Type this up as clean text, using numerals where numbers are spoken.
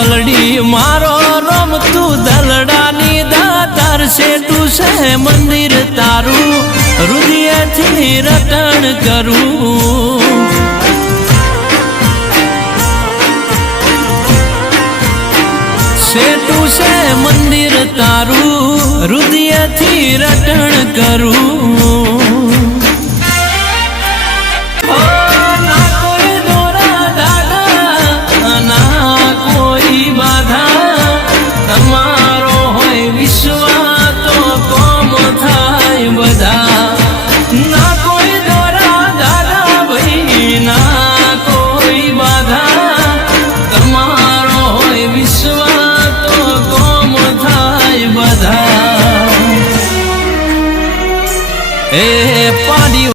વલડી મારો રોમ તું દલડાની દાતાર શેઠું છે મંદિર તારું હૃદયથી રટણ કરું શેઠું છે મંદિર તારું હૃદયથી રટણ કરું એ પાડી